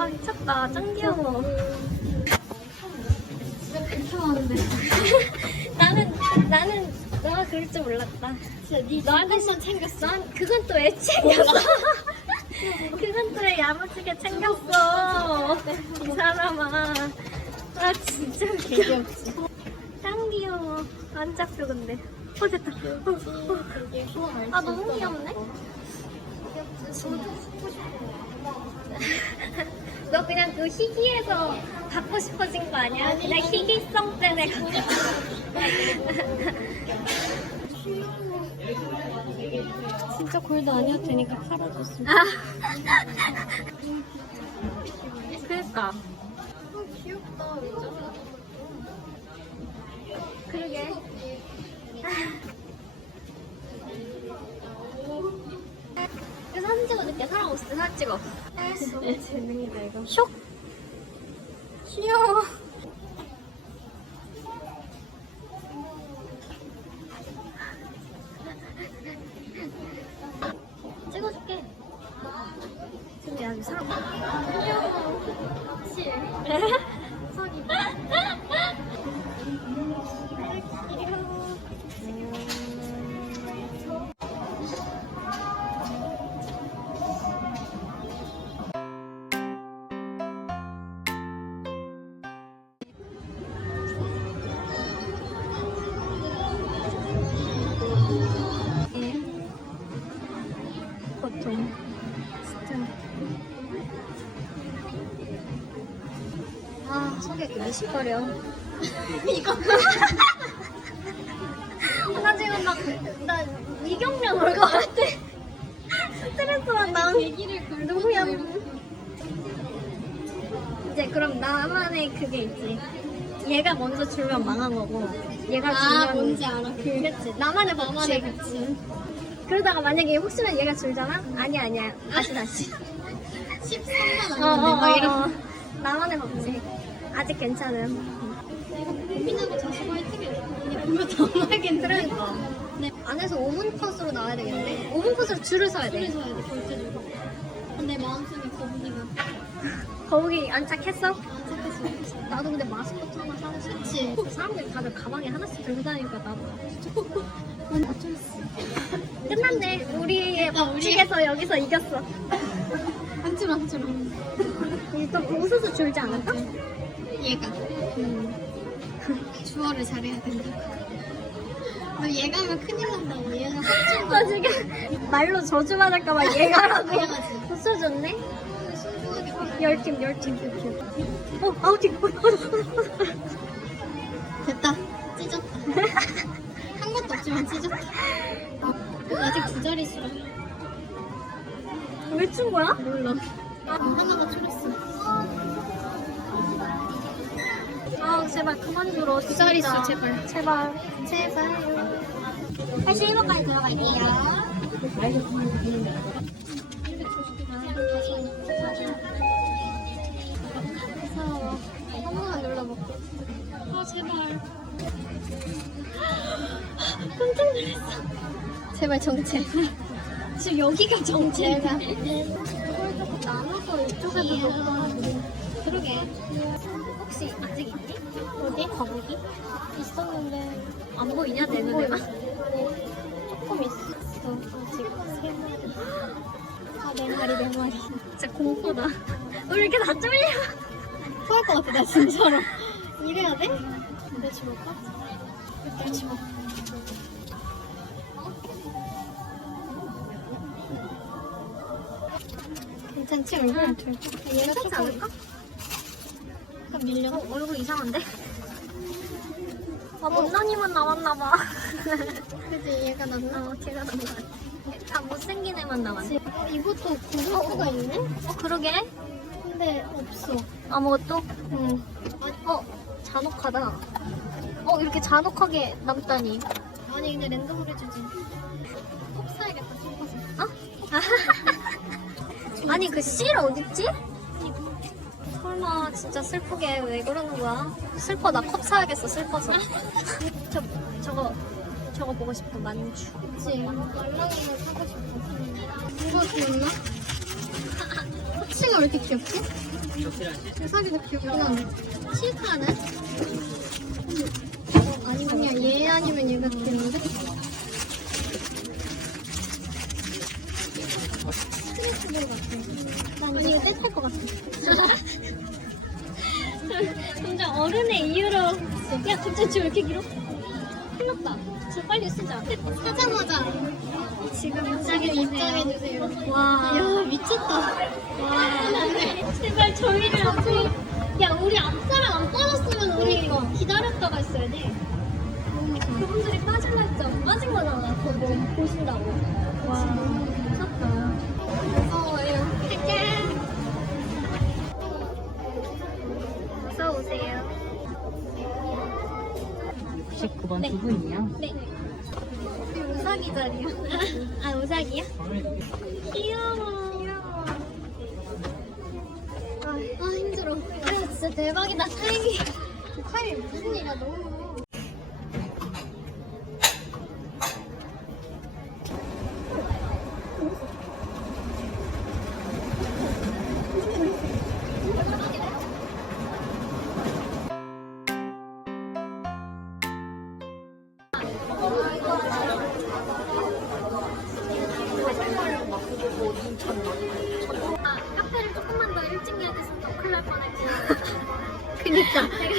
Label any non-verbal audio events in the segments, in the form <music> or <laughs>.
아 미쳤다. 짱 귀여워. 진짜 그렇게 많은데. <laughs> 나는 나는 너가 그럴 줄 몰랐다. 진짜 네 너한테만 챙겼어. 난 그건 또 왜 챙겼어. <laughs> 그건 또 왜 야무지게 챙겼어. 이 사람아. 아 진짜 귀엽지. 짱 귀여워. 안 잡혀 근데. 어 됐다. 어, 어. 아 너무 귀엽네 <laughs> 너 그냥 그 희귀에서 갖고 싶어진 거 아니야? 그냥 희귀성 때문에 갖고 <laughs> 진짜 골드 아니어도 되니까 팔아줬어. 아. <laughs> 그니까 어, 귀엽다. 그러게 그 사진 찍어줄게. 사람 없을 때 사진 찍어. 너무 재능이다 이거. 쇽. 귀여워 보통 진짜. 아 속에 이렇게 미식거려. <laughs> 이거. <laughs> 나 지금 막나 위경련 올것 같아. 스트레스 받아 계기를 누구야 이제 그럼 나만의 그게 있지. 얘가 먼저 줄면 망한 거고 얘가 아 줄면 뭔지 알아. 그 그치 나만의 법칙. 나만의 그치. 그러다가 만약에 혹시나 얘가 줄잖아? 아니야 아니야 다시 다시 13만 어, 아닌데 어, 막 이런. 어, 어. 나만의 법칙 아직 괜찮음 고민하고 자수고 화이팅해. 그냥 보면 더 하겠는데. 그러니까 네. 안에서 5분 컷으로 나와야 되겠는데 5분 컷으로 줄을 서야 줄을 돼 서야 돼, 결제 주고. 내 마음속에 거북이가 거북이 안착했어? 안착했어. 나도 근데 마스코트 하나 사고 그치? 사람들이 다들 가방에 하나씩 들고 다니니까 나도 <laughs> 어쩔 수. 끝났네 우리의 법칙에서 여기서 이겼어 한줄 한 줄. 이제 또 우수수 줄지 않을까? 얘가. 주어를 잘해야 된다고. 너 얘가 하면 큰일 난다고. 얘가 <laughs> 나 지금 말로 저주받을까 봐 얘가라고 당연하지. 웃어줬네 봐. 열팀 열팀 어 아웃팀 어. 됐다. 두 자릿수라. 왜준 거야? 몰라. 하나가 줄었어. 아 제발 그만 들어 두 자릿수 진짜. 제발. 제발 제발. 81번까지 들어갈게요 무서워. 한 번만 눌러볼게. 아 제발. 깜짝 놀랐어. 제발 정체. 지금 여기가 정체가. 나눠서 이쪽에도 넣고 그러게. 혹시 아직 있니? 어디? 거북이? 있었는데 안 보이냐 내 눈에만? 조금 있어. 아직 세 마리. 아네 마리 네 마리. 진짜 공포다 왜 이렇게 다 쫄려 토할 것 같아 나 진짜로. 이래야 돼? 내 집을까? 내 집어. 괜찮지 얼굴? 얘가 괜찮지 조금 않을까? 약간 밀려. 어, 얼굴 이상한데? 아 못난이만 나왔나봐 그지 얘가 낫나? 어 걔가 너무 다 못생긴 애만 나왔네 어, 이것도 고급수가 있네? 어 그러게 근데 없어. 아무것도? 응. 어 잔혹하다 어 이렇게 잔혹하게 남다니 아니 근데 랜덤으로 해주지. 꼭 사야겠다 싶어서. 어? 아니 그실 어딨지? 설마 진짜 슬프게 왜 그러는 거야? 슬퍼 나 컵 사야겠어 슬퍼서 <laughs> 저 저거 저거 보고 싶어 만주 그치. 말랑이를 사고 싶어. 이거 귀엽나? 코치가 왜 이렇게 귀엽지? 우사기도 귀엽긴 한데. 실카는? 어, 아니야, 얘 아니면 얘가 귀여운데? 같아. 아니, 이거 떼탈 것 같아. 진짜 <laughs> 어른의 이유로. 야 갑자기 왜 이렇게 길어? 큰일 났다. 저 빨리 쓰자. 사자마자. 지금 입장해 입장해주세요. 와. 야, 미쳤다. 와, 제발 저희를 앞으로 야 우리 앞사람 안 빠졌으면 우리 이거 기다렸다가 했어야 돼. 그분들이 빠질라 안 빠진 거잖아 뭐 보신다고. 와. 미쳤다 69번 네. 두 분이요. 네 우사기 자리야. 아 우사기야? 귀여워 귀여워 아, 아 힘들어. 아 진짜 대박이다 타이밍. 타이밍 무슨 일이야 너무.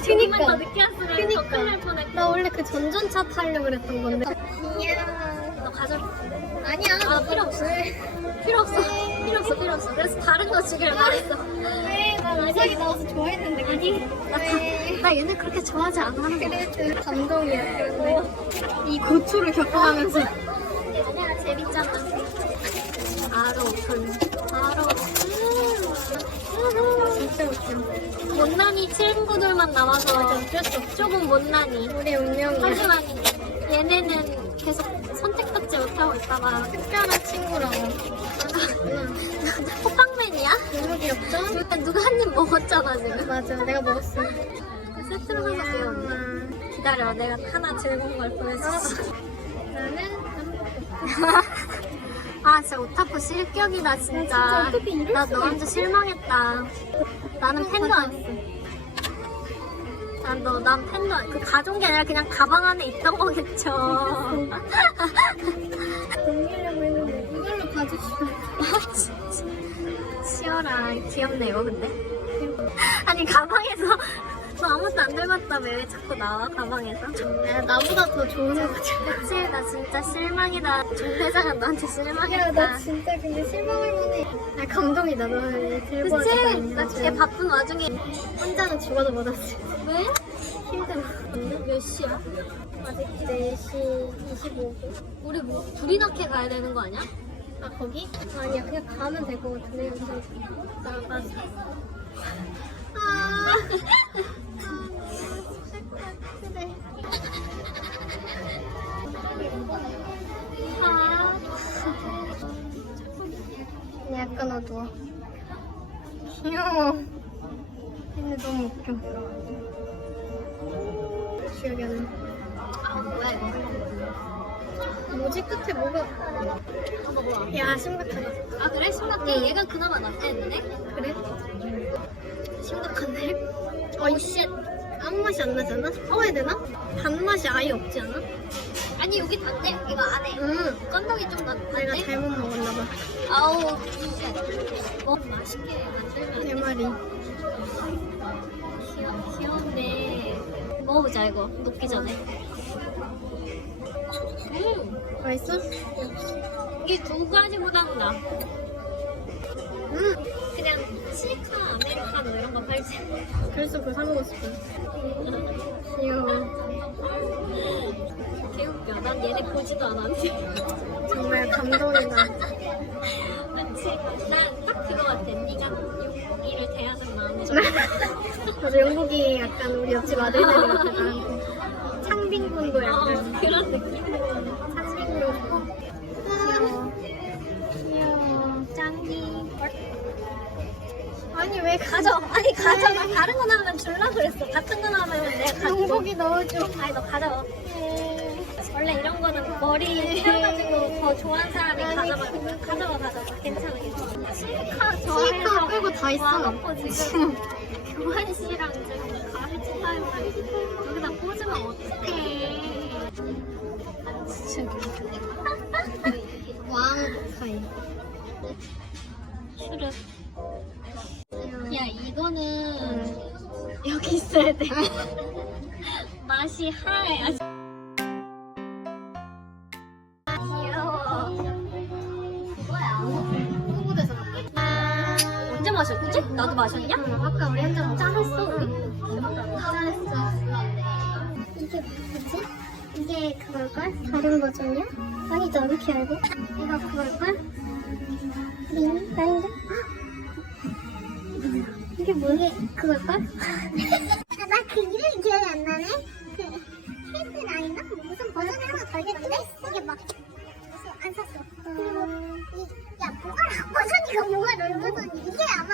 그니까. 내가 조금만 더 그니까. 늦게 왔으면 더 그니까. 큰일 날 뻔했고 나 원래 그 전전차 타려고 그랬던 건데. 너 가져 아니야. 아 필요 없어 필요 없어 필요 없어 필요 없어 그래서 다른 거 주길 바랬어 왜? 나 우사기 나와서 좋아했는데. 아니 나, 왜? 나 얘네 그렇게 좋아하지 않아 그래, 감동이야. 그런데 이 고초를 겪어가면서. 아니야 재밌잖아 아로 오픈 아로 진짜 웃겨. 못난이 남아서 어쩔 수 없어 조금 못난이 우리 운명이야. 하지만 얘네는 계속 선택받지 못하고 있다가 특별한 친구라고. 호빵맨이야? 너무 귀엽죠? 누가, 누가 한 입 먹었잖아 지금. 맞아, 내가 먹었어. 세트로 사서 귀여운데 기다려 내가 하나 즐거운 걸 보여줄게. 나는 <laughs> 아 진짜 오타쿠 실격이다 진짜. 나 수가 너한테 실망했다. 나는 팬도 아니었어 난 너 난 팬도 아니 그 가져온 게 아니라 그냥 가방 안에 있던 거겠죠. 넘기려고 했는데 이걸로 봐주시면 치열아 귀엽네 이거 근데. 아니 가방에서 너 아무것도 안 들고 왔다며 왜 자꾸 나와 가방에서 야, 나보다 더 좋은 거 같아. 그치 나 진짜 실망이다 정 회장은 너한테 야, 실망했다 나 진짜 근데 실망할 만해. 아, 감동이다. 너는 들고 그치? 나걔 바쁜 와중에 혼자는 죽어도 못 왔어. 왜? 힘들어. 몇 시야? 아직 4시 25분. 우리 뭐 불이나케 가야 되는 거 아니야? 아, 거기? 아니야, 그냥 가면 될 것 같은데. 여기서. 나가서 아. 뭐지? 끝에 뭐가. 이거 뭐야 야, 심각하다. 아 그래? 심각해 얘가 그나마 했는데? 그래? 심각한데? 어이 쉣 아무 맛이 안 나잖아? 사와야 되나? 단맛이 아예 없지 않아? 아니 여기 단데 이거 안에 응. 건더기 좀 내가 넣는데? 잘못 먹었나봐. 아우 쉣뭐 맛있게 만들면 내 말이. 귀여, 귀엽네 먹어보자 이거 녹기 전에 음 맛있어? 이게 두 가지보다는 나 응. 그냥 시카 아메리카노 이런 거 팔지 그래서 그거 사먹고 싶어. 귀여워. 개웃겨 난 얘네 보지도 않았는데 정말 감동이다. 그치 난딱 그거 같아 네가 용기를 대하는 마음이 좀 <laughs> 맞아, 영국이 약간 우리 옆집 아들들이 같아. <laughs> 창빈군도 어, 약간. 그런 느낌 아니, 왜 가져? 아니 가져. 나 다른 거 나오면 줄라 그랬어. 같은 거 나오면 내가 가져 영국이 넣어줘. 아니 너 가져. 원래 이런 거는 머리 태워가지고 더 좋아하는 사람이 아니, 가져가 가져가 가져가 괜찮아 괜찮아. 실카 시카 좋아해서 다 있어. 와갖고 지금 교환 씨랑 지금 가르치 타임을 여기다 꽂으면 어떡해. 왕카이. <laughs> 슈르. 야, 이거는 여기 있어야 돼. 맛이. 후보대서 언제 마셨지? 나도 마셨냐? 아까 우리 한잔 짠했어, 우리? 짠했어. 이게 뭐지? 이게 그걸걸? 다른 버전이야? 아니죠, 이렇게 알고? 이거 그걸걸? 아닌데? <gasps> 이게 뭐게 그걸걸? <laughs> 아, 나 그. 그 아니나? 무슨 버전이 하나 달겠는데? 이게 막 무슨 안 샀어. 그리고 이, 야 뭐가 버전이가 뭐가 롤 버전이 이게 아마